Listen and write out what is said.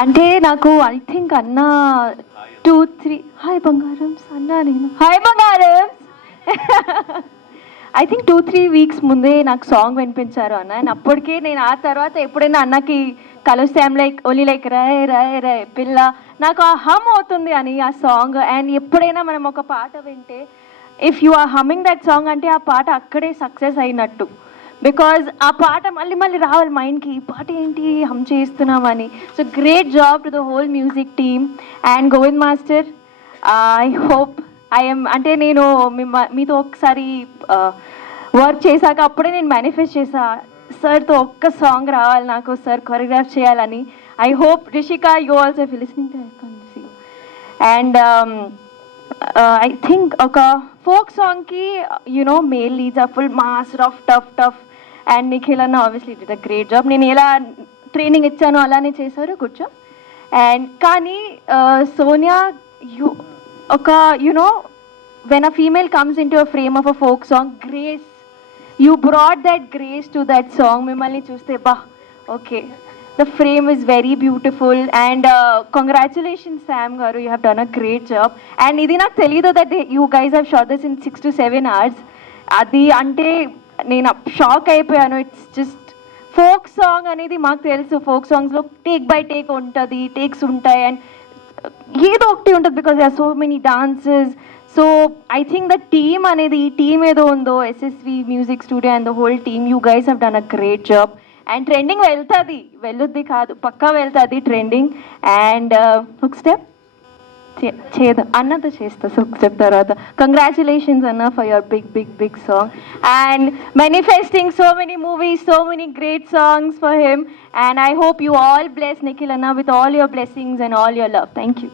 అంటే నాకు I think అన్న 2-3 హాయ్ బంగారం అన్నా నేను హాయ్ బంగారం ఐ థింక్ 2-3 వీక్స్ ముందే నాకు సాంగ్ వినిపించారు అన్న అండ్ అప్పటికే నేను ఆ తర్వాత ఎప్పుడైనా అన్నకి కలిస్తే ఐమ్ లైక్ ఓన్లీ లైక్ రాయ్ రాయ్ రాయ్ పిల్ల నాకు ఆ హమ్ అవుతుంది అని ఆ సాంగ్ అండ్ ఎప్పుడైనా మనం ఒక పాట వింటే if you are humming that song అంటే ఆ పాట అక్కడే సక్సెస్ అయినట్టు బికాజ్ ఆ పాట మళ్ళీ మళ్ళీ రావాలి మైండ్కి ఈ పాట ఏంటి హమ్ చేస్తున్నామని so great job to the whole music team and Govind master I hope I'm అంటే నేను మీతో ఒకసారి వర్క్ చేశాక అప్పుడే నేను మేనిఫెస్ట్ చేశా సార్తో ఒక్క సాంగ్ రావాలి నాకు సార్ కొరియోగ్రాఫ్ చేయాలని I hope Rishika you also if listening to and I think ఒక ఫోక్ సాంగ్కి you know male leads are full mass rough tough tough and Nikhil అన్న obviously it a great job నేను ఎలా ట్రైనింగ్ ఇచ్చానో అలానే చేశారు గుడ్ జాబ్ అండ్ కానీ Sonia you ఒక you know when a female comes into a frame of a folk song, grace, you brought that grace to that song. Mimmalni chuste ba, okay. The frame is very beautiful and congratulations Sam garu, you have done a great job. And idi nak telido that you guys have shot this in 6 to 7 hours. Adi ante nenu shock అయిపోయాను. It's just folk song అనేది మాకు తెలుసు folk సాంగ్స్లో take by take ఉంటుంది takes ఉంటాయి and ఏదో ఒకటి ఉంటుంది because they are so many dances so I think the team అనేది ఈ టీమ్ ఏదో ఉందో SSV music studio and the whole team you guys have done a great job and trending వెళ్ళుద్ది కాదు పక్కా వెళ్తుంది ట్రెండింగ్ అండ్ ఒక స్టెప్ చేద్దాం అన్నతో చేస్తా సో ఒక స్టెప్ తర్వాత కంగ్రాచులేషన్స్ అన్న for your big big big song and manifesting so many movies, so many great songs for him and I hope you all bless Nikhil Anna with all your blessings and all your love. Thank you.